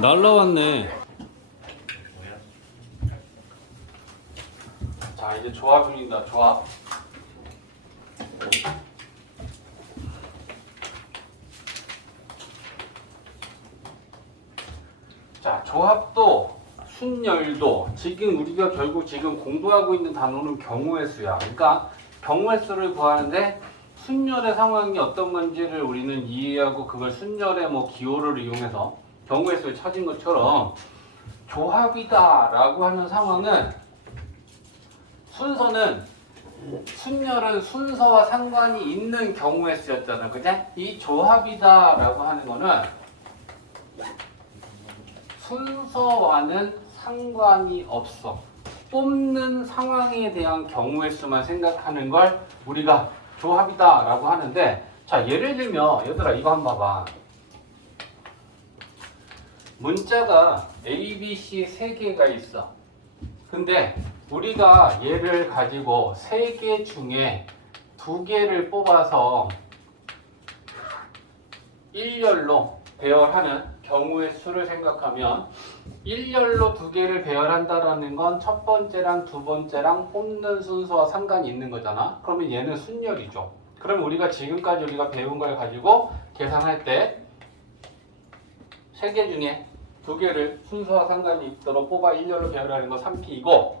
날라왔네. 자, 이제 조합 중입니다. 조합. 자, 조합도 순열도 지금 우리가 결국 지금 공부하고 있는 단어는 경우의 수야. 그러니까 경우의 수를 구하는데 순열의 상황이 어떤 건지를 우리는 이해하고 그걸 순열의 뭐 기호를 이용해서 경우의 수를 찾은 것처럼 조합이다라고 하는 상황은 순서는 순열은 순서와 상관이 있는 경우의 수였잖아. 그제? 이 조합이다라고 하는 거는 순서와는 상관이 없어. 뽑는 상황에 대한 경우의 수만 생각하는 걸 우리가 조합이다 라고 하는데, 자, 예를 들면 얘들아 이거 한번 봐봐. 문자가 A, B, C 세 개가 있어. 근데 우리가 얘를 가지고 세 개 중에 두 개를 뽑아서 일렬로 배열하는 경우의 수를 생각하면 일렬로 두 개를 배열한다라는 건 첫 번째랑 두 번째랑 뽑는 순서와 상관이 있는 거잖아. 그러면 얘는 순열이죠. 그럼 우리가 지금까지 우리가 배운 걸 가지고 계산할 때 세 개 중에 두 개를 순서와 상관이 있도록 뽑아 일렬로 배열하는 건 3P이고,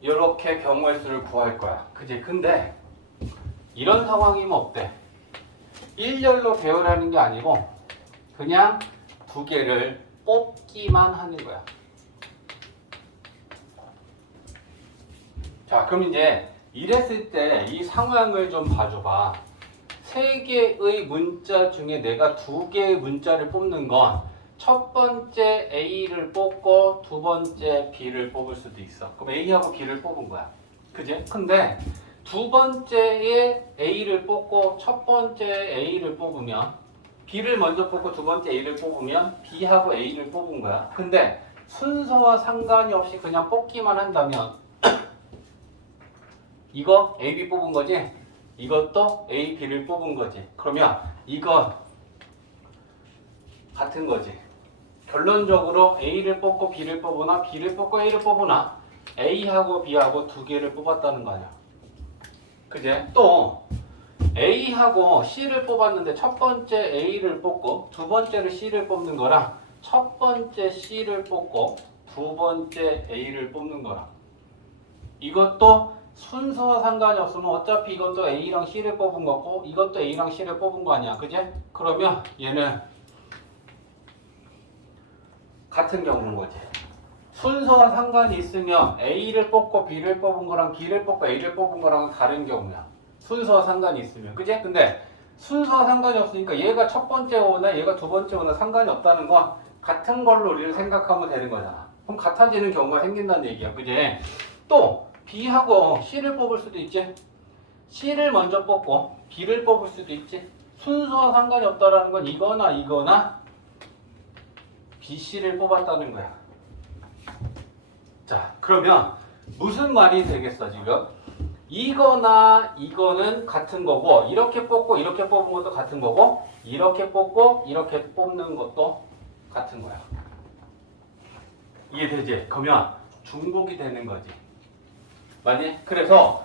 이렇게 경우의 수를 구할 거야. 그지? 근데 이런 상황이면 어때? 일렬로 배열하는 게 아니고 그냥 두 개를 뽑기만 하는 거야. 자, 그럼 이제 이랬을 때 이 상황을 좀 봐줘봐. 세 개의 문자 중에 내가 두 개의 문자를 뽑는 건 첫 번째 A를 뽑고 두 번째 B를 뽑을 수도 있어. 그럼 A하고 B를 뽑은 거야. 그지? 근데 두 번째에 A를 뽑고 첫 번째 A를 뽑으면, B를 먼저 뽑고 두 번째 A를 뽑으면 B하고 A를 뽑은 거야. 근데 순서와 상관이 없이 그냥 뽑기만 한다면 이거 A, B 뽑은 거지? 이것도 A, B를 뽑은 거지. 그러면 이건 같은 거지. 결론적으로 A를 뽑고 B를 뽑으나 B를 뽑고 A를 뽑으나 A하고 B하고 두 개를 뽑았다는 거 아니야. 그제? 또 A하고 C를 뽑았는데 첫 번째 A를 뽑고 두 번째를 C를 뽑는 거랑 첫 번째 C를 뽑고 두 번째 A를 뽑는 거랑 이것도 순서와 상관이 없으면 어차피 이것도 A랑 C를 뽑은 거고 이것도 A랑 C를 뽑은 거 아니야. 그제? 그러면 얘는 같은 경우인 거지. 순서와 상관이 있으면 A를 뽑고 B를 뽑은 거랑 B를 뽑고 A를 뽑은 거랑은 다른 경우야. 순서와 상관이 있으면. 그지? 근데 순서와 상관이 없으니까 얘가 첫 번째 오나 얘가 두 번째 오나 상관이 없다는 건 같은 걸로 우리는 생각하면 되는 거잖아. 그럼 같아지는 경우가 생긴다는 얘기야. 그지? 또 B하고 C를 뽑을 수도 있지. C를 먼저 뽑고 B를 뽑을 수도 있지. 순서와 상관이 없다는 건 이거나 B, C를 뽑았다는 거야. 자, 그러면 무슨 말이 되겠어 지금? 이거나 이거는 같은 거고 이렇게 뽑고 이렇게 뽑은 것도 같은 거고 이렇게 뽑고 이렇게 뽑는 것도 같은 거야. 이해되지? 그러면 중복이 되는 거지. 맞니? 그래서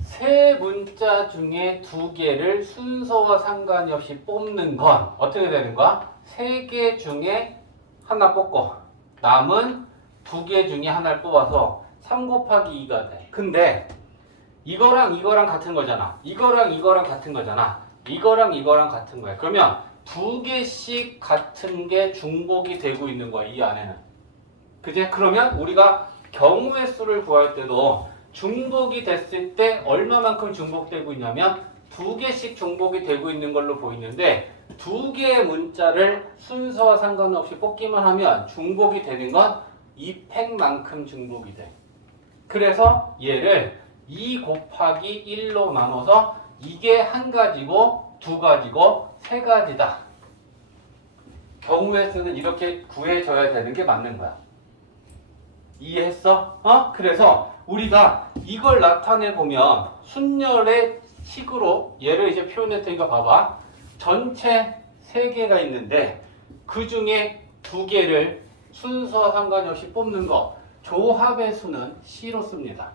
세 문자 중에 두 개를 순서와 상관이 없이 뽑는 건 어떻게 되는 거야? 세 개 중에 하나 뽑고 남은 두 개 중에 하나를 뽑아서 3 곱하기 2가 돼. 근데 이거랑 이거랑 같은 거잖아. 이거랑 이거랑 같은 거잖아. 이거랑 이거랑 같은 거야. 그러면 두 개씩 같은 게 중복이 되고 있는 거야. 이 안에는. 그지? 그러면 우리가 경우의 수를 구할 때도 중복이 됐을 때 얼마만큼 중복되고 있냐면 두 개씩 중복이 되고 있는 걸로 보이는데 두 개의 문자를 순서와 상관없이 뽑기만 하면 중복이 되는 건 이 팩만큼 중복이 돼. 그래서 얘를 2 곱하기 1로 나눠서 이게 한 가지고 두 가지고 세 가지다. 경우의 수는 이렇게 구해줘야 되는 게 맞는 거야. 이해했어? 그래서 우리가 이걸 나타내 보면 순열의 식으로 얘를 이제 표현했으니까 봐봐. 전체 3개가 있는데 그 중에 2개를 순서와 상관이 없이 뽑는 거 조합의 수는 C로 씁니다.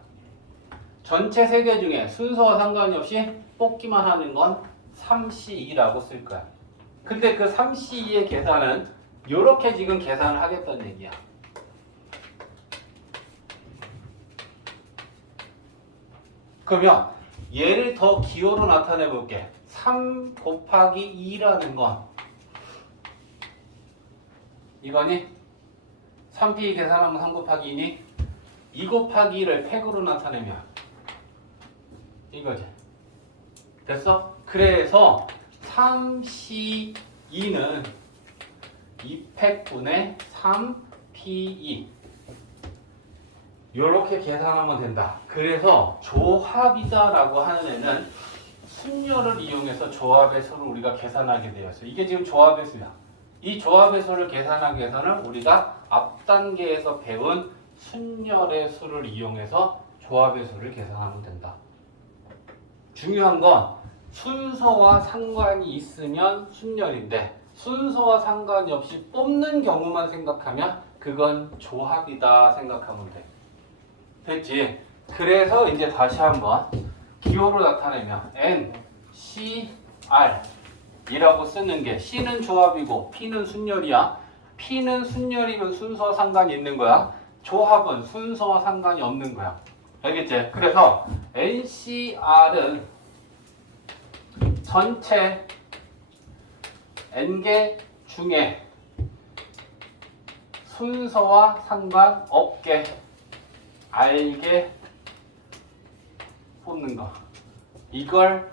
전체 3개 중에 순서와 상관이 없이 뽑기만 하는 건 3C2라고 쓸 거야. 근데 그 3C2의 계산은 이렇게 지금 계산을 하겠다는 얘기야. 그러면 얘를 더 기호로 나타내 볼게. 3 곱하기 2라는 건 이거니? 3p 계산하면 3 곱하기 2니? 2 곱하기 2를 팩으로 나타내면 이거지. 됐어? 그래서 3C2는 2팩분의 3P2 이렇게 계산하면 된다. 그래서 조합이다라고 하는 애는 순열을 이용해서 조합의 수를 우리가 계산하게 되었어요. 이게 지금 조합의 수야. 이 조합의 수를 계산하기 위해서는 우리가 앞 단계에서 배운 순열의 수를 이용해서 조합의 수를 계산하면 된다. 중요한 건 순서와 상관이 있으면 순열인데 순서와 상관이 없이 뽑는 경우만 생각하면 그건 조합이다 생각하면 돼. 됐지? 그래서 이제 다시 한번 기호로 나타내면 N, C, R 이라고 쓰는 게 C는 조합이고 P는 순열이야. P는 순열이면 순서와 상관이 있는 거야. 조합은 순서와 상관이 없는 거야. 알겠지? 그래서 NCR은 전체 N개 중에 순서와 상관없게 알게 뽑는 거. 이걸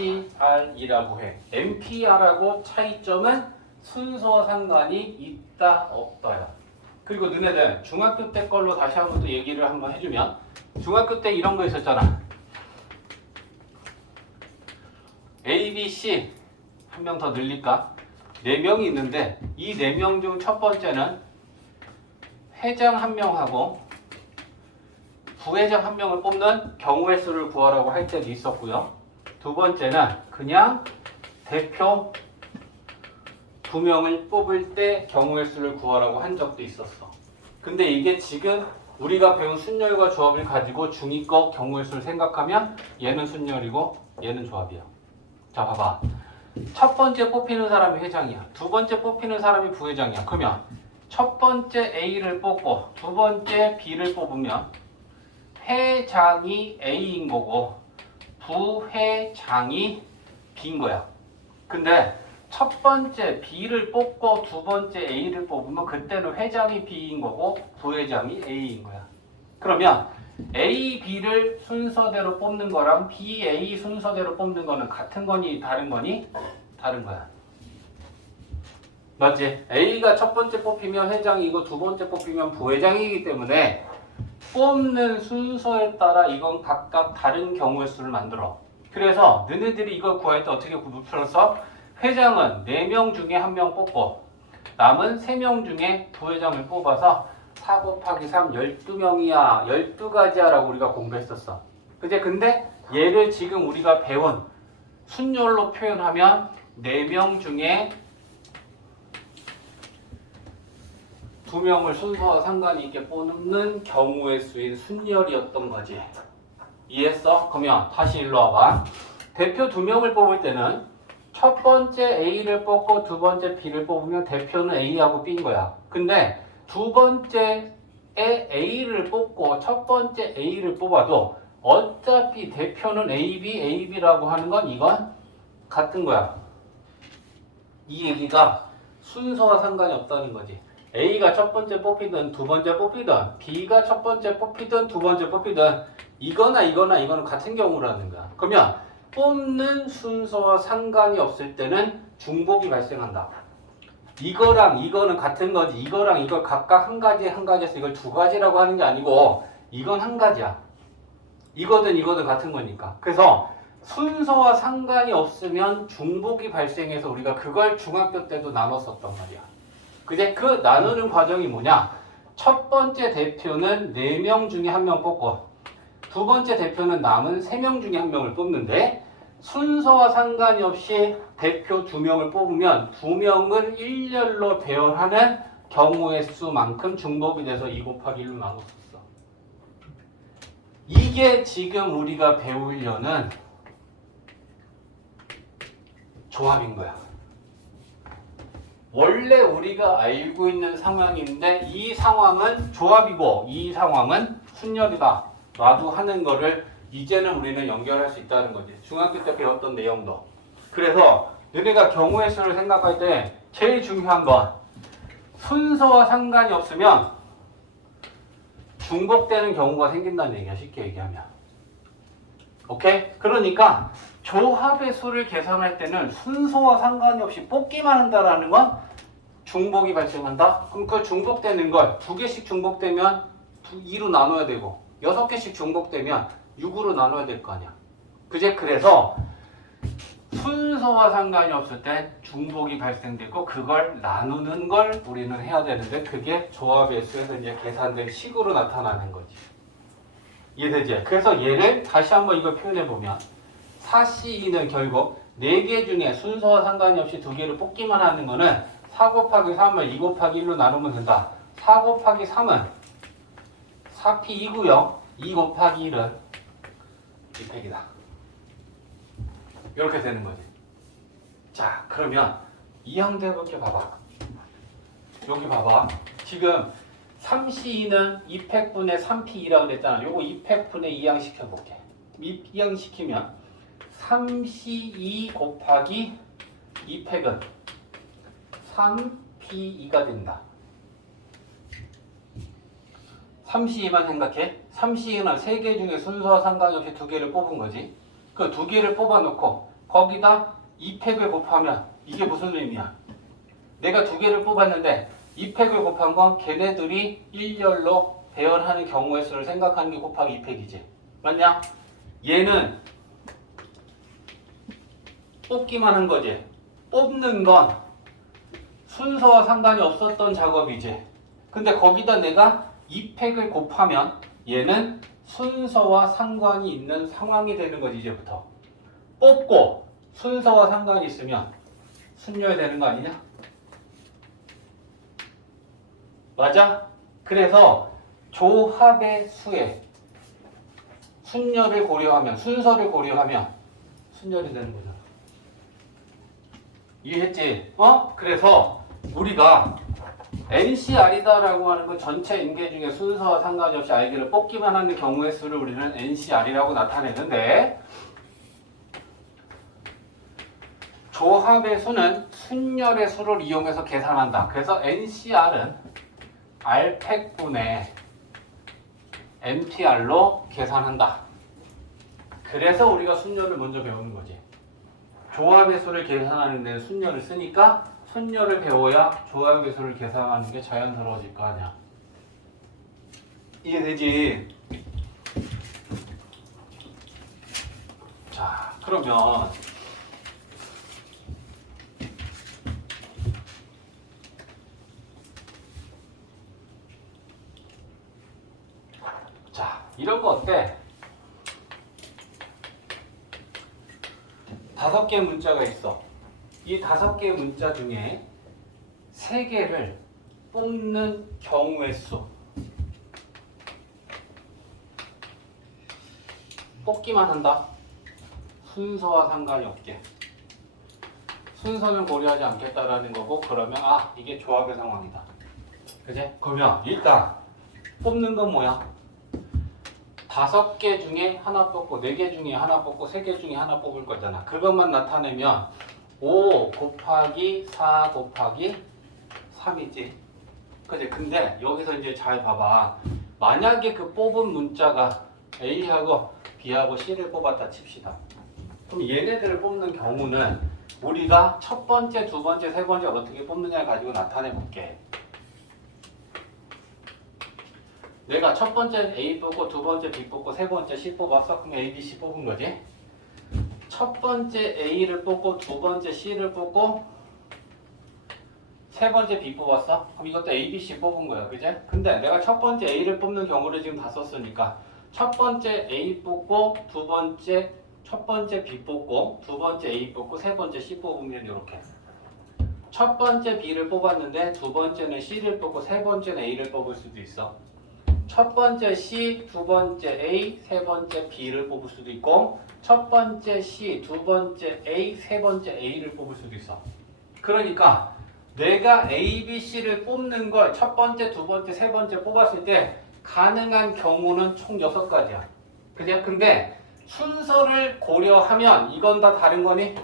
NCR이라고 해. NPR하고 차이점은 순서와 상관이 있다 없다야. 그리고 너네들 중학교 때 걸로 다시 한번 또 얘기를 한번 해주면 중학교 때 이런 거 있었잖아. A, B, C 한 명 더 늘릴까? 4명이 있는데 이 4명 중 첫 번째는 회장 1명하고 부회장 1명을 뽑는 경우의 수를 구하라고 할 때도 있었고요. 두 번째는 그냥 대표 2명을 뽑을 때 경우의 수를 구하라고 한 적도 있었어. 근데 이게 지금 우리가 배운 순열과 조합을 가지고 중2 거 경우의 수를 생각하면 얘는 순열이고 얘는 조합이야. 자 봐봐. 첫 번째 뽑히는 사람이 회장이야. 두 번째 뽑히는 사람이 부회장이야. 그러면 첫 번째 A를 뽑고 두 번째 B를 뽑으면 회장이 A인 거고 부회장이 B인 거야. 근데 첫 번째 B를 뽑고 두 번째 A를 뽑으면 그때는 회장이 B인 거고 부회장이 A인 거야. 그러면 A, B를 순서대로 뽑는 거랑 B, A 순서대로 뽑는 거는 같은 거니 다른 거니? 다른 거야. 맞지? A가 첫 번째 뽑히면 회장이고 두 번째 뽑히면 부회장이기 때문에 뽑는 순서에 따라 이건 각각 다른 경우의 수를 만들어. 그래서 너네들이 이걸 구할 때 어떻게 풀었어? 회장은 4명 중에 1명 뽑고 남은 3명 중에 부회장을 뽑아서 4 곱하기 3 12명이야. 12가지야 라고 우리가 공부했었어. 그제? 근데 얘를 지금 우리가 배운 순열로 표현하면 4명 중에 2명을 순서와 상관이 있게 뽑는 경우의 수인 순열이었던 거지. 이해했어? 그러면 다시 일로 와봐. 대표 2명을 뽑을 때는 첫 번째 A를 뽑고 두 번째 B를 뽑으면 대표는 A하고 B인 거야. 근데 두 번째에 A를 뽑고 첫 번째 A를 뽑아도 어차피 대표는 AB, AB라고 하는 건 이건 같은 거야. 이 얘기가 순서와 상관이 없다는 거지. A가 첫 번째 뽑히든 두 번째 뽑히든 B가 첫 번째 뽑히든 두 번째 뽑히든 이거는 같은 경우라는 거야. 그러면 뽑는 순서와 상관이 없을 때는 중복이 발생한다. 이거랑 이거는 같은 거지. 이거랑 이걸 각각 한 가지에서 이걸 2가지라고 하는 게 아니고 이건 한 가지야. 이거든 같은 거니까. 그래서 순서와 상관이 없으면 중복이 발생해서 우리가 그걸 중학교 때도 나눴었단 말이야. 그제? 그 나누는 과정이 뭐냐? 첫 번째 대표는 4명 중에 1명 뽑고 두 번째 대표는 남은 3명 중에 한 명을 뽑는데 순서와 상관이 없이 대표 2명을 뽑으면 2명을 일렬로 배열하는 경우의 수만큼 중복이 돼서 2 곱하기 1로 나눴었어. 이게 지금 우리가 배우려는 조합인 거야. 원래 우리가 알고 있는 상황인데 이 상황은 조합이고 이 상황은 순열이다 라도 하는 거를 이제는 우리는 연결할 수 있다는 거지. 중학교 때 배웠던 내용도. 그래서 너네가 경우의 수를 생각할 때 제일 중요한 건 순서와 상관이 없으면 중복되는 경우가 생긴다는 얘기야. 쉽게 얘기하면. 오케이? 그러니까 조합의 수를 계산할 때는 순서와 상관이 없이 뽑기만 한다라는 건 중복이 발생한다? 그럼 그 중복되는 걸 2개씩 중복되면 2로 나눠야 되고 6개씩 중복되면 6으로 나눠야 될 거 아니야. 그제? 그래서 순서와 상관이 없을 때 중복이 발생되고 그걸 나누는 걸 우리는 해야 되는데 그게 조합의 수에서 이제 계산된 식으로 나타나는 거지. 이해되지? 그래서 얘를 다시 한번 이걸 표현해 보면 4C2는 결국 4개 중에 순서와 상관이 없이 2개를 뽑기만 하는 거는 4 곱하기 3을 2 곱하기 1로 나누면 된다. 4 곱하기 3은 4P2고요. 2 곱하기 1은 2팩이다. 이렇게 되는 거지. 자, 그러면 이항도 해볼게. 봐봐. 여기 봐봐. 지금 3C2는 2팩분의 3P2라고 그랬잖아. 요거 2팩분의 2항 시켜볼게. 2항 시키면 3C2 곱하기 2팩은 3P2가 된다. 3C2만 생각해. 3C2는 3개 중에 순서와 상관이 없이 2개를 뽑은 거지. 그 2개를 뽑아놓고 거기다 2팩을 곱하면 이게 무슨 의미야? 내가 2개를 뽑았는데 2팩을 곱한 건 걔네들이 일렬로 배열하는 경우의 수를 생각하는 게 곱하기 2팩이지. 맞냐? 얘는 뽑기만 한 거지. 뽑는 건 순서와 상관이 없었던 작업이지. 근데 거기다 내가 2팩을 곱하면 얘는 순서와 상관이 있는 상황이 되는 거지. 이제부터 뽑고 순서와 상관이 있으면 순열 되는 거 아니냐? 맞아? 그래서 조합의 수에 순열을 고려하면 순서를 고려하면 순열이 되는 거잖아. 이해했지? 그래서 우리가 NCR이다라고 하는 건 전체 인계 중에 순서와 상관이 없이 알기를 뽑기만 하는 경우의 수를 우리는 NCR이라고 나타내는데 조합의 수는 순열의 수를 이용해서 계산한다. 그래서 NCR은 R팩분의 MTR로 계산한다. 그래서 우리가 순열을 먼저 배우는 거지. 조합의 수를 계산하는 데는 순열을 쓰니까 순열을 배워야 조합의 수를 계산하는 게 자연스러워질 거 아니야. 이해되지? 자, 그러면 이런 거 어때? 5개 문자가 있어. 이 5개 문자 중에 3개를 뽑는 경우의 수. 뽑기만 한다. 순서와 상관이 없게. 순서는 고려하지 않겠다라는 거고, 그러면 이게 조합의 상황이다. 그지? 그러면 일단 뽑는 건 뭐야? 5개 중에 하나 뽑고 4개 중에 하나 뽑고 3개 중에 하나 뽑을 거잖아. 그것만 나타내면 5 곱하기 4 곱하기 3이지. 그치? 근데 여기서 이제 잘 봐봐. 만약에 그 뽑은 문자가 A하고 B하고 C를 뽑았다 칩시다. 그럼 얘네들을 뽑는 경우는 우리가 첫 번째, 두 번째, 세 번째 어떻게 뽑느냐를 가지고 나타내 볼게. 내가 첫 번째 A 뽑고 두 번째 B 뽑고 세 번째 C 뽑았어. 그럼 A, B, C 뽑은 거지. 첫 번째 A를 뽑고 두 번째 C를 뽑고 세 번째 B 뽑았어. 그럼 이것도 A, B, C 뽑은 거야. 그지? 근데 내가 첫 번째 A를 뽑는 경우를 지금 다 썼으니까 첫 번째 A 뽑고 첫 번째 B 뽑고 두 번째 A 뽑고 세 번째 C 뽑으면 이렇게 첫 번째 B를 뽑았는데 두 번째는 C를 뽑고 세 번째는 A를 뽑을 수도 있어. 첫 번째 C, 두 번째 A, 세 번째 B를 뽑을 수도 있고 첫 번째 C, 두 번째 A, 세 번째 A를 뽑을 수도 있어. 그러니까 내가 A, B, C를 뽑는 걸 첫 번째, 두 번째, 세 번째 뽑았을 때 가능한 경우는 총 6가지야. 그죠? 근데 순서를 고려하면 이건 다 다른 거니?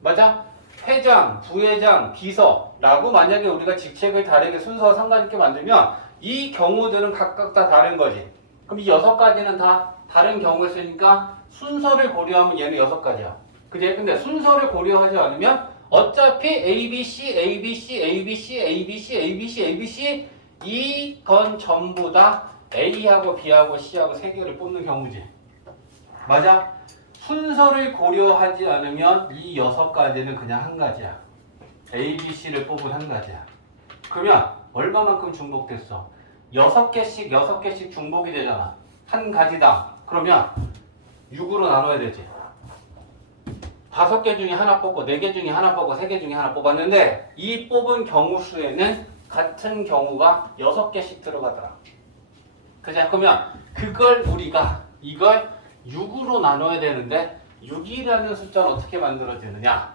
맞아? 회장, 부회장, 비서라고 만약에 우리가 직책을 다르게 순서와 상관있게 만들면 이 경우들은 각각 다 다른 거지. 그럼 이 6가지는 다 다른 경우에 쓰니까 순서를 고려하면 얘는 6가지야. 그지? 근데 순서를 고려하지 않으면 어차피 A, B, C, A, B, C, A, B, C, A, B, C, A, B, C, A, B, C 이건 전부 다 A하고 B하고 C하고 3개를 뽑는 경우지. 맞아? 순서를 고려하지 않으면 이 6가지는 그냥 한 가지야. A, B, C를 뽑은 한 가지야. 그러면 얼마만큼 중복됐어? 6개씩 중복이 되잖아. 한 가지당. 그러면 6으로 나눠야 되지. 5개 중에 하나 뽑고 4개 중에 하나 뽑고 3개 중에 하나 뽑았는데 이 뽑은 경우 수에는 같은 경우가 6개씩 들어가더라. 그죠? 그러면 그걸 우리가 이걸 6으로 나눠야 되는데 6이라는 숫자는 어떻게 만들어지느냐?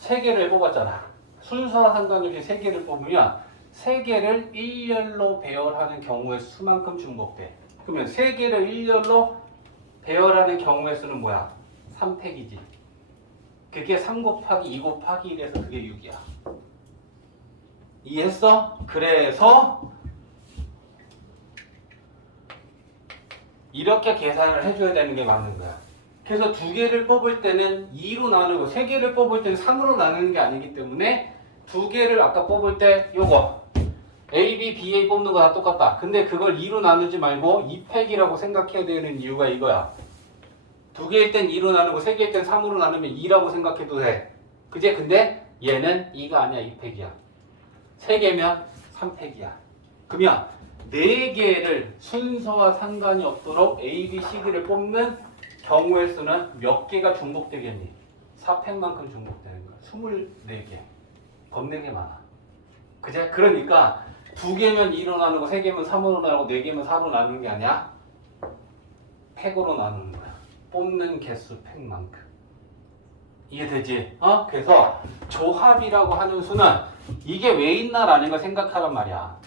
3개를 뽑았잖아. 순서와 상관없이 3개를 뽑으면 3개를 일렬로 배열하는 경우의 수만큼 중복돼. 그러면 3개를 일렬로 배열하는 경우의 수는 뭐야? 3팩이지. 그게 3 곱하기 2 곱하기 1에서 그게 6이야. 이해했어? 그래서 이렇게 계산을 해줘야 되는 게 맞는 거야. 그래서 2개를 뽑을 때는 2로 나누고 3개를 뽑을 때는 3으로 나누는 게 아니기 때문에 2개를 아까 뽑을 때 요거 A, B, B, A 뽑는 거 다 똑같다. 근데 그걸 2로 나누지 말고 2팩이라고 생각해야 되는 이유가 이거야. 2개일 땐 2로 나누고 3개일 땐 3으로 나누면 2라고 생각해도 돼. 그제? 근데 얘는 2가 아니야. 2팩이야. 3개면 3팩이야. 그러면 4개를 순서와 상관이 없도록 A, B, C, D를 뽑는 경우의 수는 몇 개가 중복되겠니? 4팩만큼 중복되는 거야. 24개. 겁내게 많아. 그제? 그러니까 2개면 2로 나누고 3개면 3으로 나누고 4개면 4로 나누는 게 아니야. 팩으로 나누는 거야. 뽑는 개수 팩만큼. 이해되지? 그래서 조합이라고 하는 수는 이게 왜 있나라는 걸 생각하란 말이야.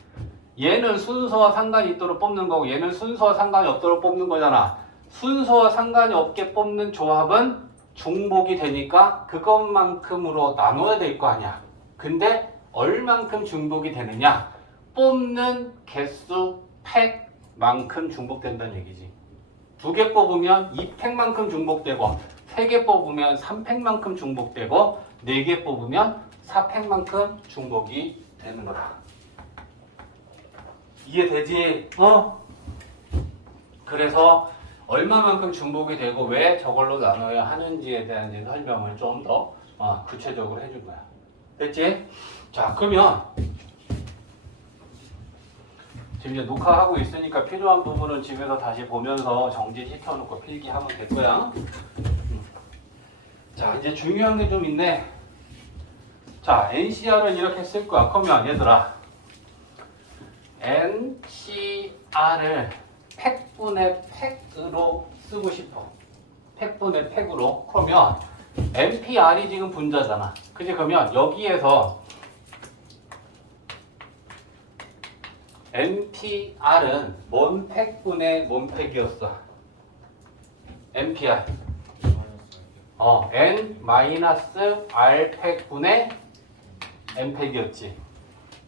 얘는 순서와 상관이 있도록 뽑는 거고 얘는 순서와 상관이 없도록 뽑는 거잖아. 순서와 상관이 없게 뽑는 조합은 중복이 되니까 그것만큼으로 나눠야 될 거 아니야. 근데 얼만큼 중복이 되느냐? 뽑는 개수 팩만큼 중복된다는 얘기지. 2개 뽑으면 2팩만큼 중복되고 3개 뽑으면 3팩만큼 중복되고 4개 뽑으면 4팩만큼 중복이 되는 거다. 이해되지? 그래서 얼마만큼 중복이 되고 왜 저걸로 나눠야 하는지에 대한 설명을 좀 더 구체적으로 해줄 거야. 됐지? 자, 그러면 지금 이제 녹화하고 있으니까 필요한 부분은 집에서 다시 보면서 정지시켜놓고 필기하면 될 거야. 자, 이제 중요한 게 좀 있네. 자, NCR은 이렇게 쓸 거야. 그러면 얘들아, NCR을 팩분의 팩으로 쓰고 싶어. 팩분의 팩으로. 그러면 NPR이 지금 분자잖아. 그치? 그러면 여기에서 NPR은 뭔 팩분의 뭔 팩이었어? NPR. N-R 팩분의 N 팩이었지.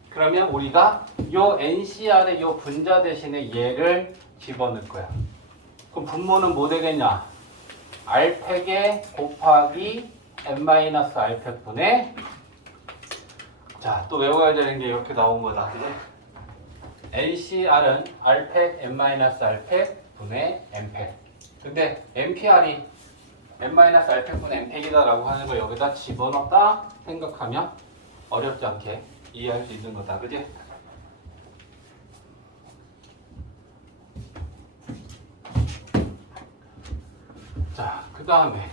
그러면 우리가 요 NCR의 요 분자 대신에 얘를 집어넣을 거야. 그럼 분모는 뭐 되겠냐? R 팩에 곱하기 N-R 팩분의 자, 또 외워야 되는 게 이렇게 나온 거다. 그지? NCR은 R팩, N-R팩 분의 N팩. 근데 NPR이 N-R팩 분의 N팩이다 라고 하는 거 여기다 집어넣었다 생각하면 어렵지 않게 이해할 수 있는 거다. 그지? 자, 그 다음에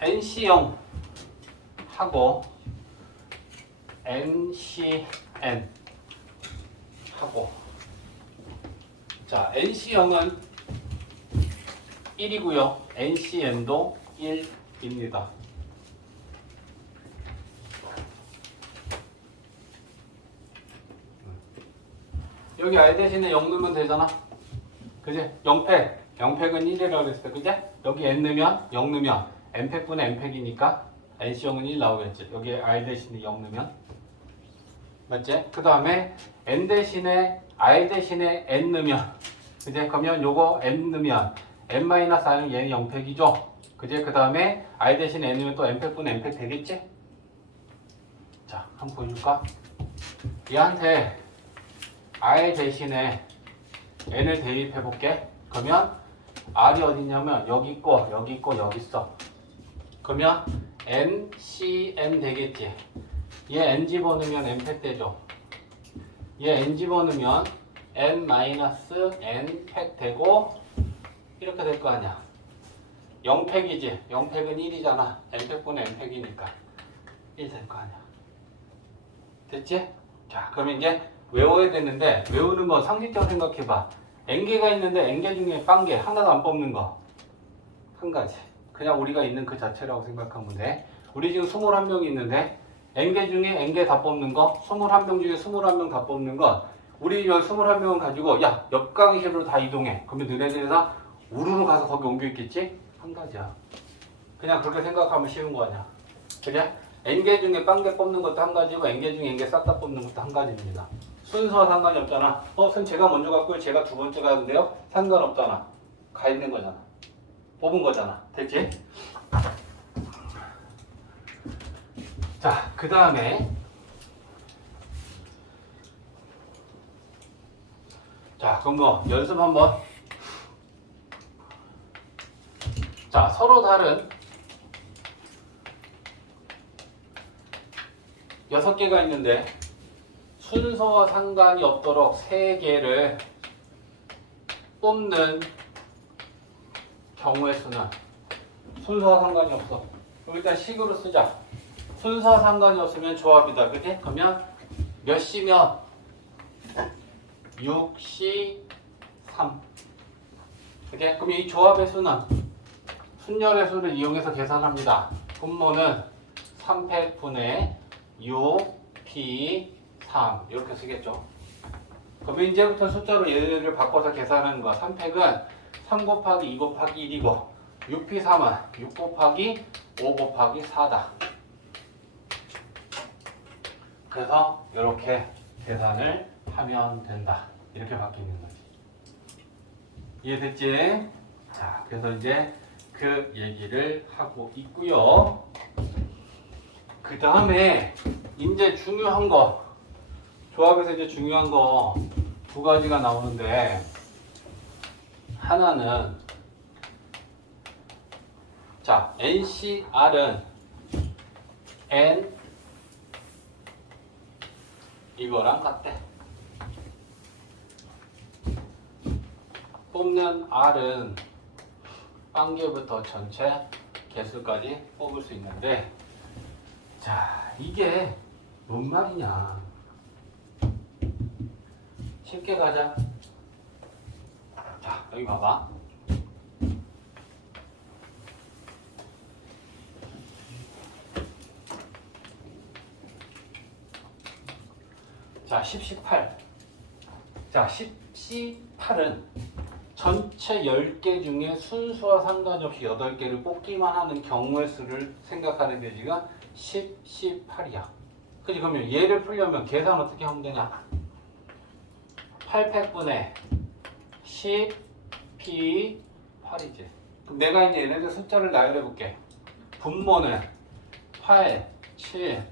NC형 하고 NCN 하고 자, NC형은 1이고요. NCN도 1입니다. 여기 R 대신에 0 넣으면 되잖아. 그지? 0팩. 0팩은 1이라고 그랬어. 그지? 여기 N 넣으면 0 넣으면 N팩분의 N팩이니까 NC형은 1 나오겠지. 여기 R 대신에 0 넣으면. 맞지? 그 다음에 N 대신에 R 대신에 N 넣으면 그지? 그러면 요거 N 넣으면 N-R은 얘는 0팩이죠. 그지? 그 다음에 R 대신에 N 넣으면 또 N팩분의 N팩 되겠지? 자, 한번 보여줄까? 얘한테 R 대신에 N을 대입해 볼게. 그러면 R이 어디냐면 여기 있고 여기 있고 여기 있어. 그러면 N, C, N 되겠지. 얘 N 집어넣으면 N팩 되죠. 얘 N 집어넣으면 N-N 팩 되고 이렇게 될 거 아니야. 0팩이지. 0팩은 1이잖아. N팩분의 N팩이니까 1 될 거 아니야. 됐지? 자, 그러면 이제 외워야 되는데 외우는 거 상식적으로 생각해봐. N개가 있는데 N개 중에 빵개 하나도 안 뽑는 거 한 가지. 그냥 우리가 있는 그 자체라고 생각하면 돼. 우리 지금 21명이 있는데 N개 중에 N개 다 뽑는 거 21명 중에 21명 다 뽑는 거 우리 여기 21명은 가지고 야, 옆 강의실로 다 이동해. 그러면 너네들이 다 우르르 가서 거기 옮겨 있겠지? 한 가지야. 그냥 그렇게 생각하면 쉬운 거 아니야. 그래? N개 중에 빵개 뽑는 것도 한 가지고 N개 중에 N개 싹 다 뽑는 것도 한 가지입니다. 순서와 상관이 없잖아. 선생님 제가 먼저 갔고요. 제가 두 번째 가는데요. 상관없잖아. 가 있는 거잖아. 뽑은 거잖아. 됐지? 자, 그 다음에 자, 그럼 뭐 연습 한번. 자, 서로 다른 6개가 있는데 순서와 상관이 없도록 3개를 뽑는 경우의 수는 순서와 상관이 없어. 그럼 일단 식으로 쓰자. 순서와 상관이 없으면 조합이다. 그치? 그러면 몇 시면 6시 3. 그치? 그럼 이 조합의 수는 순열의 수를 이용해서 계산합니다. 분모는 3팩분의 6p 3 이렇게 쓰겠죠. 그럼 이제부터 숫자로 얘를 바꿔서 계산하는 거야. 3팩은 3 곱하기 2 곱하기 1이고 6p3은 6 곱하기 5 곱하기 4다. 그래서 이렇게 계산을 하면 된다. 이렇게 바뀌는 거지. 이해됐지? 자, 그래서 이제 그 얘기를 하고 있고요. 그 다음에 이제 중요한 거 조합에서 이제 중요한 거 두 가지가 나오는데 하나는 자 NCR은 N 이거랑 같대. 뽑는 R은 빵개부터 전체 개수까지 뽑을 수 있는데 자 이게 뭔 말이냐. 쉽게 가자. 자 여기 봐봐. 자 10, 18. 자 10, 18은 전체 10개 중에 순수와 상관이 없이 8개를 뽑기만 하는 경우의 수를 생각하는 게 지금 10, 18이야. 그치? 그러면 얘를 풀려면 계산 어떻게 하면 되냐? 8팩분의 10, P, 8이지. 그럼 내가 이제 얘네들 숫자를 나열해 볼게. 분모는 8, 7,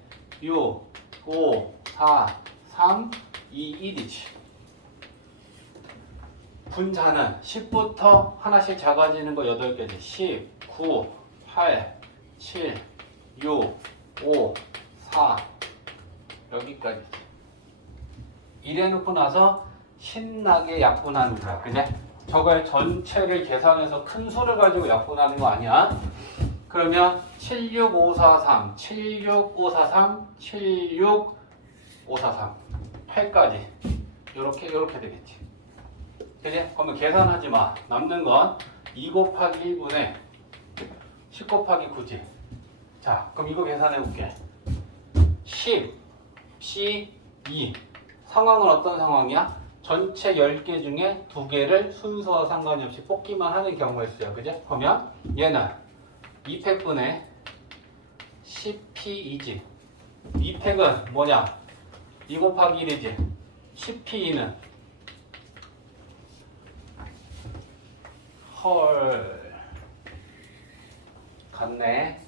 6, 5, 4, 3, 2, 1이지. 분자는 10부터 하나씩 작아지는 거 8개지. 10, 9, 8, 7, 6, 5, 4 여기까지지. 이래놓고 나서 신나게 약분하는 거야. 그제? 저걸 전체를 계산해서 큰 수를 가지고 약분하는 거 아니야? 그러면 76543, 76543, 76543, 8까지 요렇게 되겠지. 그지? 그러면 계산하지 마. 남는 건 2 곱하기 1분의 10 곱하기 9지. 자, 그럼 이거 계산해 볼게. 10, C, 2. 상황은 어떤 상황이야? 전체 10개 중에 2개를 순서와 상관이 없이 뽑기만 하는 경우의 수야. 그지? 그러면 얘는 2팩분의 10P2지. 2팩은 뭐냐? 2 곱하기 1이지. 10P2는 헐 같네.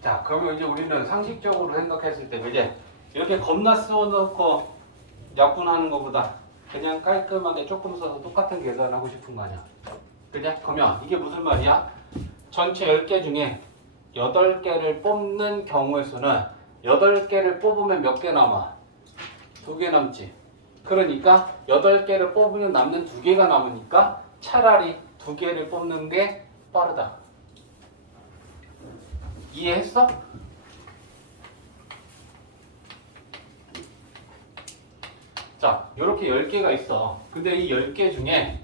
자, 그러면 이제 우리는 상식적으로 생각했을 때 이제 이렇게 겁나 씌워놓고 약분하는 것보다 그냥 깔끔하게 조금 써서 똑같은 계산하고 싶은 거 아니야. 그죠? 그러면 이게 무슨 말이야? 전체 10개 중에 8개를 뽑는 경우의 수는 8개를 뽑으면 몇 개 남아? 2개 남지. 그러니까 8개를 뽑으면 남는 2개가 남으니까 차라리 2개를 뽑는 게 빠르다. 이해했어? 자, 이렇게 10개가 있어. 근데 이 10개 중에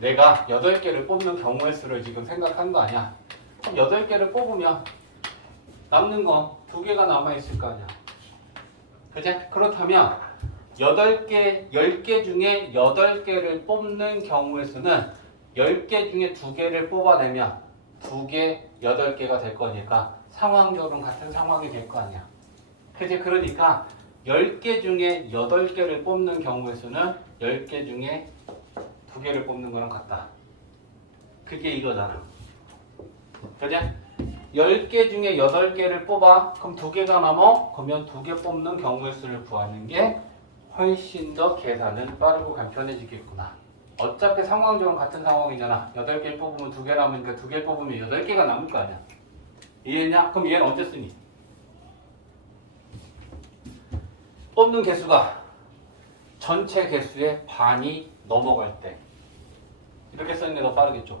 내가 8개를 뽑는 경우의 수를 지금 생각한 거 아니야? 그럼 8개를 뽑으면 남는 건 2개가 남아있을 거 아니야. 그치? 그렇다면 8개, 10개 중에 8개를 뽑는 경우의 수는 10개 중에 2개를 뽑아내면 2개, 8개가 될 거니까 상황적으로는 같은 상황이 될 거 아니야. 그치? 그러니까 10개 중에 8개를 뽑는 경우의 수는 10개 중에 2개를 뽑는 거랑 같다. 그게 이거잖아. 그치? 10개 중에 8개를 뽑아. 그럼 2개가 남아? 그러면 2개 뽑는 경우의 수를 구하는 게 훨씬 더 계산은 빠르고 간편해지겠구나. 어차피 상황적으로 같은 상황이잖아. 8개 뽑으면 2개 남으니까 2개 뽑으면 8개가 남을 거 아니야. 이해했냐? 그럼 얘는 언제 쓰니? 뽑는 개수가 전체 개수의 반이 넘어갈 때. 이렇게 쓰는 게 더 빠르겠죠?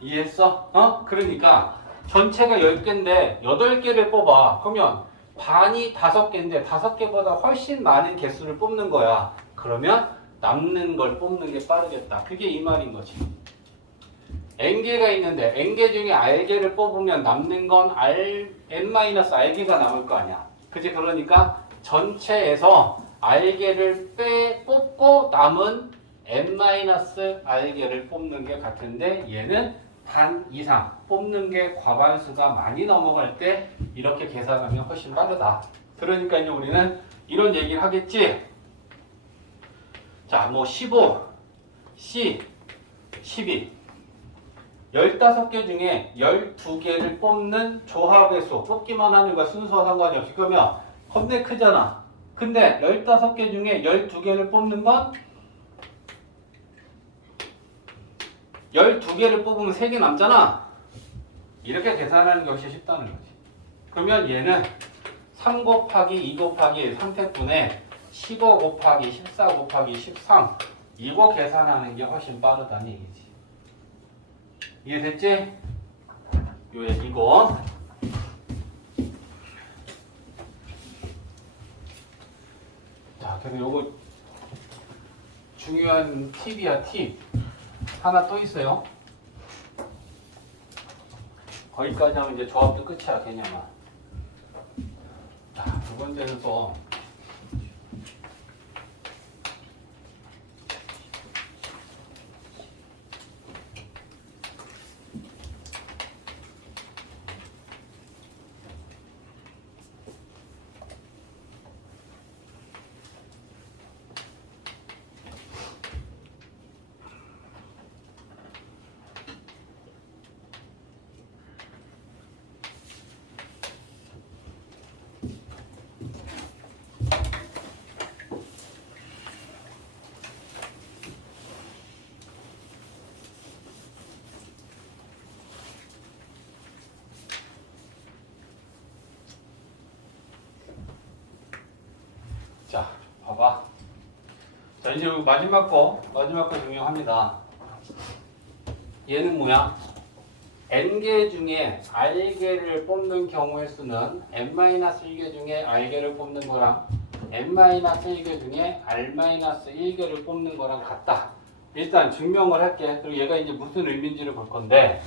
이해했어? 그러니까 전체가 10개인데 8개를 뽑아. 그러면 반이 5개인데 5개보다 훨씬 많은 개수를 뽑는 거야. 그러면 남는 걸 뽑는 게 빠르겠다. 그게 이 말인 거지. n개가 있는데 n개 중에 r개를 뽑으면 남는 건 n-r개가 남을 거 아니야. 그치? 그러니까 전체에서 r개를 뽑고 남은 n-r개를 뽑는 게 같은데 얘는 반 이상 뽑는 게 과반수가 많이 넘어갈 때 이렇게 계산하면 훨씬 빠르다. 그러니까 이제 우리는 이런 얘기를 하겠지. 자, 뭐 15, C, 12 15개 중에 12개를 뽑는 조합의 수, 뽑기만 하는 거야. 순서와 상관이 없이. 그러면 겁내 크잖아. 근데 15개 중에 12개를 뽑는 건 12개를 뽑으면 3개 남잖아. 이렇게 계산하는 게 훨씬 쉽다는 거지. 그러면 얘는 3 곱하기 2 곱하기 3팩분에 15 곱하기 14 곱하기 13 이거 계산하는 게 훨씬 빠르다는 얘기지. 이해됐지? 요 얘기고. 자, 그래서 요거 중요한 팁이야, 팁. 하나 또 있어요. 거기까지 하면 이제 조합도 끝이야, 개념아. 자, 두 번째는 또 봐봐. 자, 이제 마지막 거 증명합니다. 얘는 뭐야? n개 중에 r개를 뽑는 경우의 수는 n-1개 중에 r개를 뽑는 거랑 n-1개 중에 r-1개를 뽑는 거랑 같다. 일단 증명을 할게. 그리고 얘가 이제 무슨 의미인지를 볼 건데,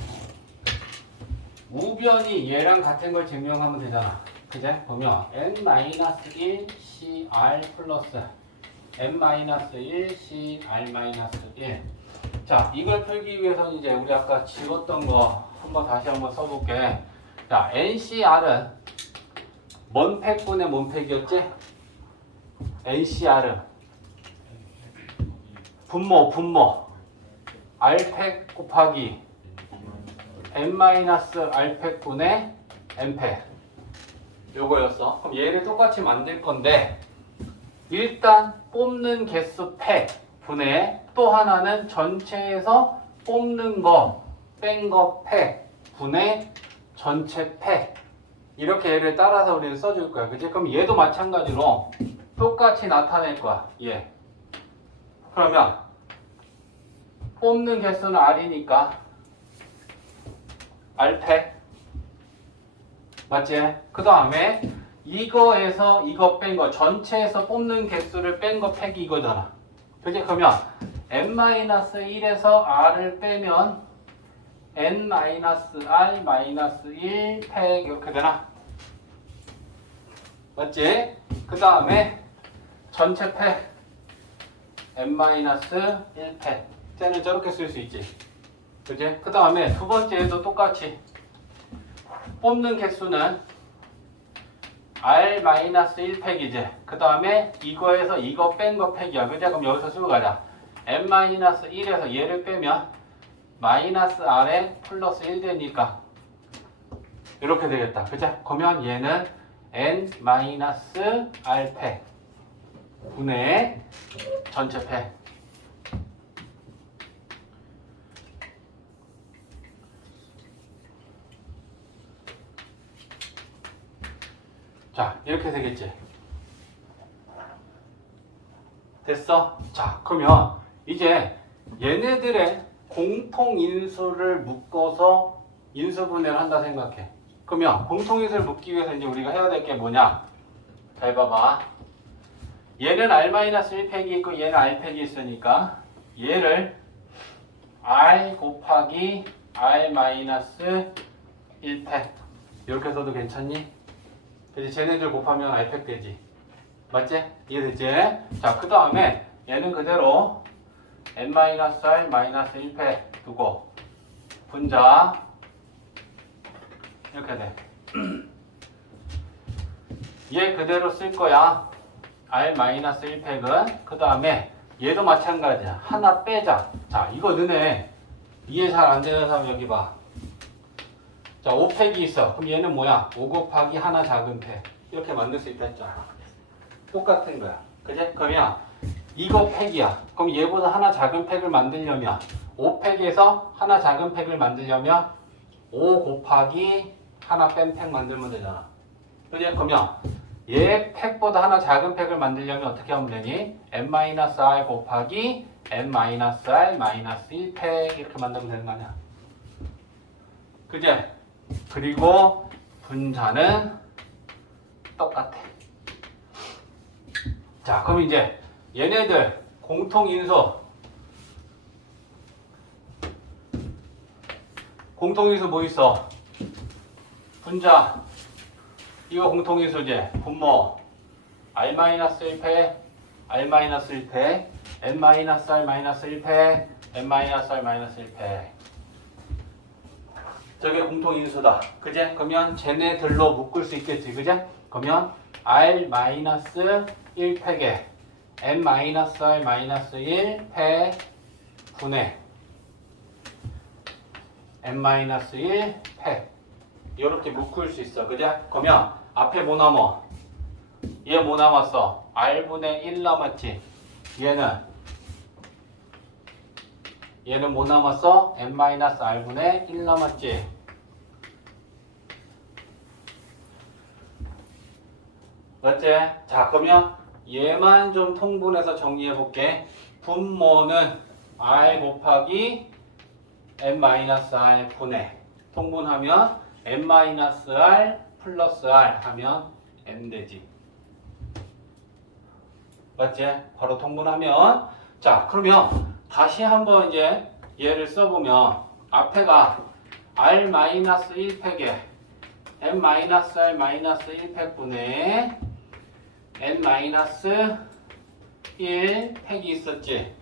우변이 얘랑 같은 걸 증명하면 되잖아. 그제? 보면 n-1 cr 플러스 n-1 cr-1. 자, 이걸 풀기 위해서는 이제 우리 아까 지웠던 거 다시 한번 써볼게. 자, ncr은 뭔 팩분의 뭔 팩이었지? ncr은 분모 r팩 곱하기 n-r팩분의 n팩 요거였어. 그럼 얘를 똑같이 만들 건데, 일단 뽑는 개수 팩 분의 또 하나는 전체에서 뽑는 거 뺀 거 팩 분의 전체 팩, 이렇게 얘를 따라서 우리는 써줄 거야. 그치? 그럼 얘도 마찬가지로 똑같이 나타낼 거야. 얘. 그러면 뽑는 개수는 r이니까 r팩 맞지? 그 다음에 이거에서 이거 뺀 거, 전체에서 뽑는 개수를 뺀 거 팩이 이거잖아. 그치? 그러면 n-1에서 r을 빼면 n-r-1 팩 이렇게 되나? 맞지? 그 다음에 전체 팩 n-1 팩. 쟤는 저렇게 쓸 수 있지. 그치? 그 다음에 두 번째에도 똑같이 뽑는 개수는 r-1팩이지. 그 다음에 이거에서 이거 뺀 거 팩이야. 그치? 그럼 여기서 쓰고 가자. n-1에서 얘를 빼면 마이너스 r에 플러스 1 되니까 이렇게 되겠다. 그치? 그러면 얘는 n-r 팩 분의 전체 팩. 자, 이렇게 되겠지. 됐어? 자, 그러면 이제 얘네들의 공통인수를 묶어서 인수분해를 한다 생각해. 그러면 공통인수를 묶기 위해서 이제 우리가 해야 될 게 뭐냐? 잘 봐봐. 얘는 r-1팩이 있고 얘는 r팩이 있으니까 얘를 r 곱하기 r-1팩 이렇게 써도 괜찮니? 그래서 쟤네들 곱하면 r팩 되지. 맞지? 이해됐지? 자, 그 다음에 얘는 그대로 n-r-1팩 두고 분자 이렇게 돼. 얘 그대로 쓸 거야. r-1팩은. 그 다음에 얘도 마찬가지야. 하나 빼자. 자, 이거 너네 이해 잘 안 되는 사람 여기 봐. 자, 5팩이 있어. 그럼 얘는 뭐야? 5 곱하기 하나 작은 팩. 이렇게 만들 수 있다 했잖아. 똑같은 거야. 그지? 그러면 이거 팩이야. 그럼 얘보다 하나 작은 팩을 만들려면 5팩에서 하나 작은 팩을 만들려면 5 곱하기 하나 뺀 팩 만들면 되잖아. 그지? 그러면 얘 팩보다 하나 작은 팩을 만들려면 어떻게 하면 되니? n-r 곱하기 n-r-1팩 이렇게 만들면 되는 거 아니야. 그지? 그리고 분자는 똑같아. 자, 그럼 이제 얘네들 공통인수 뭐 있어? 분자 이거 공통인수지. 분모 r-1팩 r-1팩 n-r-1팩 n-r-1팩 저게 공통인수다. 그제? 그러면 쟤네들로 묶을 수 있겠지. 그제? 그러면 r-1팩에 n-r-1팩 분의 n-1팩 이렇게 묶을 수 있어. 그제? 그러면 앞에 뭐 남어? 얘 뭐 남았어? r분의 1 남았지. 얘는 뭐 남았어? n-r분의 1 남았지. 맞지? 자, 그러면 얘만 좀 통분해서 정리해 볼게. 분모는 r 곱하기 n-r 분해. 통분하면 n-r 플러스 r 하면 n 되지. 맞지? 바로 통분하면. 자, 그러면 다시 한번 이제 얘를 써보면 앞에가 r-1팩에 n-r-1팩분의 n-1팩이 있었지.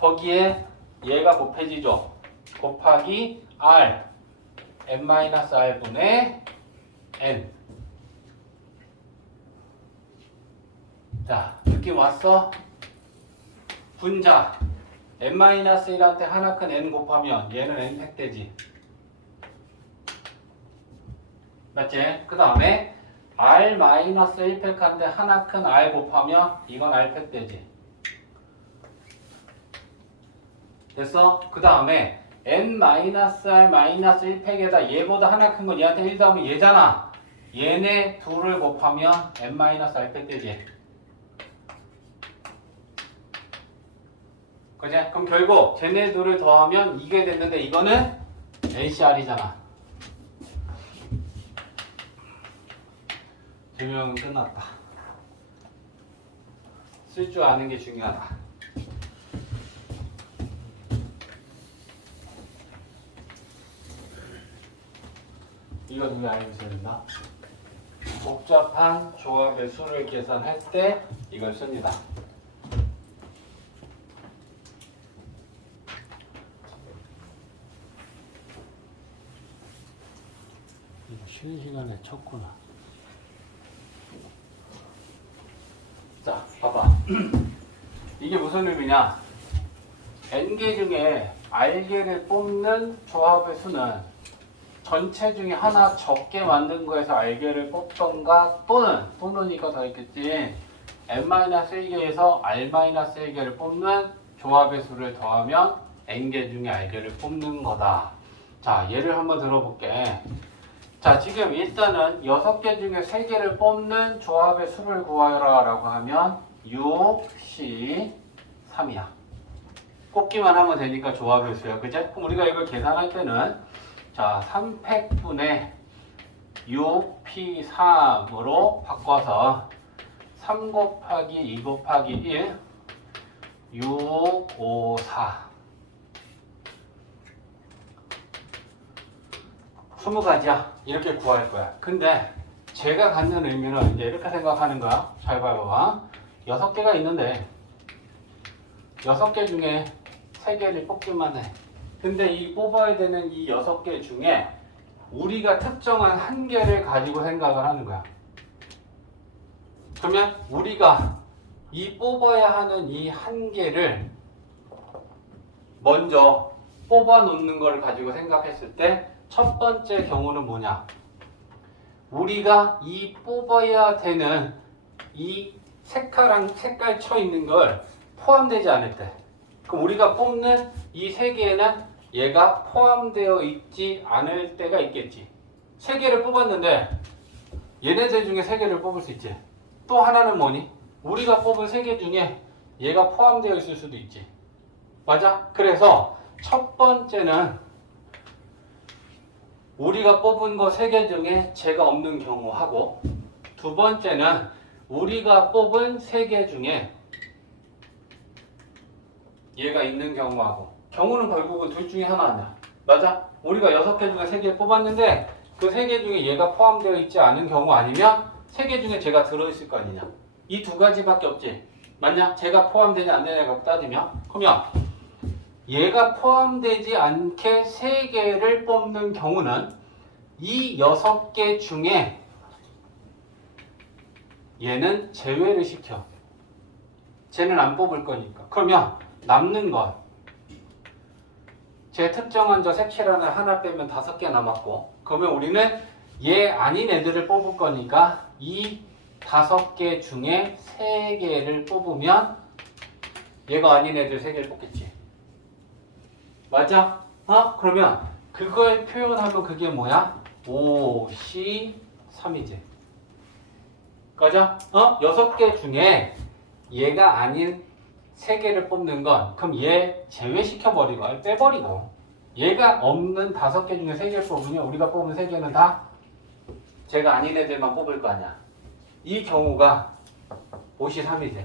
거기에 얘가 곱해지죠. 곱하기 r n-r분의 n. 자, 느낌 왔어? 분자 n-1한테 하나 큰 n 곱하면 얘는 n팩 되지. 맞지? 그 다음에 r-1팩한테 하나 큰 r 곱하면 이건 r팩 되지. 됐어? 그 다음에 n-r-1팩에다 얘보다 하나 큰 건 얘한테 1 더하면 얘잖아. 얘네 둘을 곱하면 n-r팩 되지. 그지? 그럼 결국 쟤네 둘을 더하면 이게 됐는데 이거는 LCR이잖아. 증명은 끝났다. 쓸 줄 아는 게 중요하다. 이건 왜 알고 있어야 된다? 복잡한 조합의 수를 계산할 때 이걸 씁니다. 쉬는 시간에 쳤구나. 자, 봐봐. 이게 무슨 의미냐? n개 중에 r개를 뽑는 조합의 수는 전체 중에 하나 적게 만든 거에서 r개를 뽑던가 또는 이거 더 있겠지. n-1개에서 r-1개를 뽑는 조합의 수를 더하면 n개 중에 r개를 뽑는 거다. 자, 예를 한번 들어볼게. 자, 지금 일단은 6개 중에 3개를 뽑는 조합의 수를 구하여라 라고 하면 6, 10, 3이야. 뽑기만 하면 되니까 조합의 수야. 그치? 그럼 우리가 이걸 계산할 때는 자, 3팩분의 6P3으로 바꿔서 3 곱하기 2 곱하기 1 6, 5, 4 20가지야. 이렇게 구할 거야. 근데 제가 갖는 의미는 이제 이렇게 생각하는 거야. 잘 봐봐. 6개가 있는데 6개 중에 3개를 뽑기만 해. 근데 이 뽑아야 되는 이 6개 중에 우리가 특정한 한 개를 가지고 생각을 하는 거야. 그러면 우리가 이 뽑아야 하는 이 한 개를 먼저 뽑아 놓는 걸 가지고 생각했을 때 첫 번째 경우는 뭐냐? 우리가 이 뽑아야 되는 이 색깔 쳐 있는 걸 포함되지 않을 때. 그럼 우리가 뽑는 이 3개에는 얘가 포함되어 있지 않을 때가 있겠지. 3개를 뽑았는데 얘네들 중에 3개를 뽑을 수 있지. 또 하나는 뭐니? 우리가 뽑은 3개 중에 얘가 포함되어 있을 수도 있지. 맞아? 그래서 첫 번째는 우리가 뽑은 거 3개 중에 쟤가 없는 경우하고, 두 번째는 우리가 뽑은 3개 중에 얘가 있는 경우하고. 경우는 결국은 둘 중에 하나 아니야. 맞아? 우리가 6개 중에 3개 뽑았는데 그 3개 중에 얘가 포함되어 있지 않은 경우 아니면 3개 중에 쟤가 들어있을 거 아니냐. 이 두 가지밖에 없지. 맞냐? 쟤가 포함되지 안 되냐고 따지면. 그러면 얘가 포함되지 않게 3개를 뽑는 경우는 이 6개 중에 얘는 제외를 시켜. 쟤는 안 뽑을 거니까. 그러면 남는 건 제 특정한 저 색칠하나 하나 빼면 5개 남았고, 그러면 우리는 얘 아닌 애들을 뽑을 거니까 이 5개 중에 3개를 뽑으면 얘가 아닌 애들 3개를 뽑겠지. 맞아? 그러면 그걸 표현하면 그게 뭐야? 5, C, 3이지. 맞아? 6개 중에 얘가 아닌 3개를 뽑는 건 그럼 얘 제외시켜버리고 아니 빼버리고 얘가 없는 5개 중에 3개를 뽑으면 우리가 뽑은 3개는 다 제가 아닌 애들만 뽑을 거 아니야. 이 경우가 5시 3이지.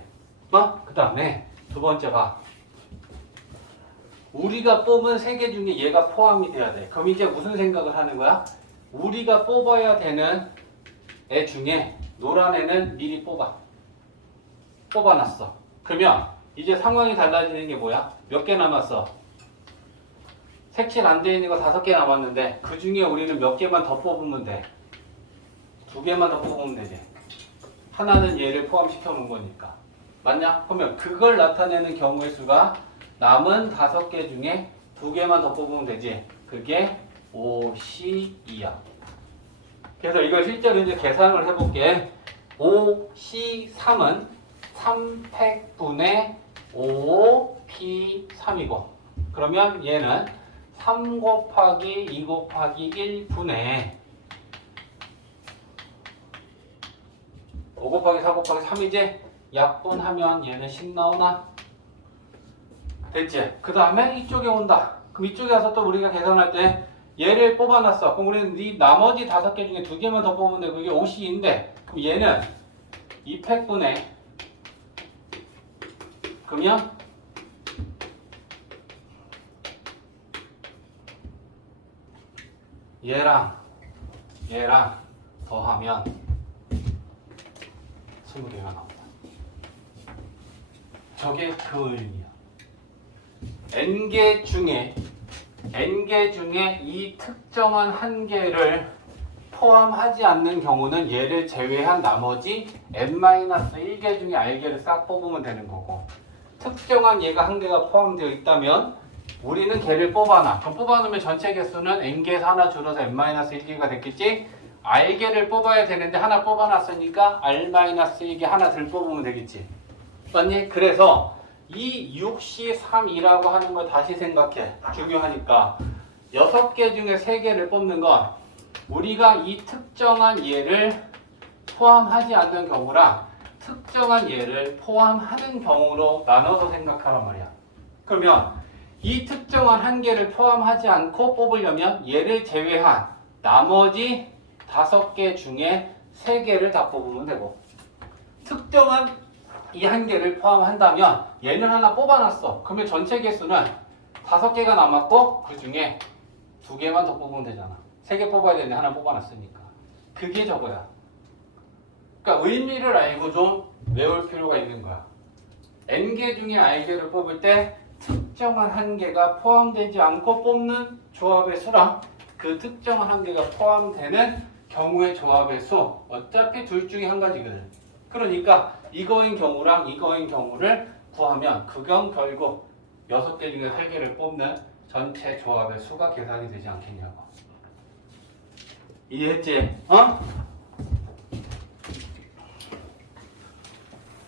그 다음에 두 번째 봐. 우리가 뽑은 3개 중에 얘가 포함이 돼야 돼. 그럼 이제 무슨 생각을 하는 거야? 우리가 뽑아야 되는 애 중에 노란 애는 미리 뽑아놨어. 그러면 이제 상황이 달라지는 게 뭐야? 몇 개 남았어? 색칠 안 돼 있는 거 5개 남았는데 그 중에 우리는 몇 개만 더 뽑으면 돼. 2개만 더 뽑으면 되지. 하나는 얘를 포함시켜 놓은 거니까. 맞냐? 그러면 그걸 나타내는 경우의 수가 남은 5개 중에 2개만 더 뽑으면 되지. 그게 5C2야. 그래서 이걸 실제로 이제 계산을 해볼게. 5C3은 3팩분의 5P3이고 그러면 얘는 3 곱하기 2 곱하기 1분의 5 곱하기 4 곱하기 3이지? 약분하면 얘는 10 나오나? 됐지? 그 다음에 이쪽에 온다. 그럼 이쪽에 와서 또 우리가 계산할 때 얘를 뽑아놨어. 그럼 우리는 이 나머지 5개 중에 2개만 더 뽑으면 돼. 그게 5C인데 그럼 얘는 2팩분의 그러면 얘랑 더하면 20개가 나온다. 저게 그 의미야. n개 중에 이 특정한 한 개를 포함하지 않는 경우는 얘를 제외한 나머지 n-1개 중에 r개를 싹 뽑으면 되는 거고 특정한 얘가 한 개가 포함되어 있다면 우리는 걔를 뽑아놔. 그럼 뽑아놓으면 전체 개수는 n개에서 하나 줄어서 n-1개가 됐겠지? r개를 뽑아야 되는데 하나 뽑아놨으니까 r-1개 하나 덜 뽑으면 되겠지. 맞니? 그래서 이 6C3이라고 하는 걸 다시 생각해. 중요하니까 6개 중에 3개를 뽑는 건 우리가 이 특정한 얘를 포함하지 않는 경우랑 특정한 얘를 포함하는 경우로 나눠서 생각하란 말이야. 그러면 이 특정한 한 개를 포함하지 않고 뽑으려면 얘를 제외한 나머지 5개 중에 3개를 다 뽑으면 되고 특정한 이 한 개를 포함한다면 얘는 하나 뽑아놨어. 그러면 전체 개수는 5개가 남았고 그 중에 2개만 더 뽑으면 되잖아. 3개 뽑아야 되는데 하나 뽑아놨으니까. 그게 저거야. 그러니까 의미를 알고 좀 외울 필요가 있는 거야. n개 중에 r개를 뽑을 때 특정한 한 개가 포함되지 않고 뽑는 조합의 수랑 그 특정한 한 개가 포함되는 경우의 조합의 수 어차피 둘 중에 한 가지거든. 그러니까 이거인 경우랑 이거인 경우를 구하면 그건 결국 6개 중에 3개를 뽑는 전체 조합의 수가 계산이 되지 않겠냐고. 이해했지?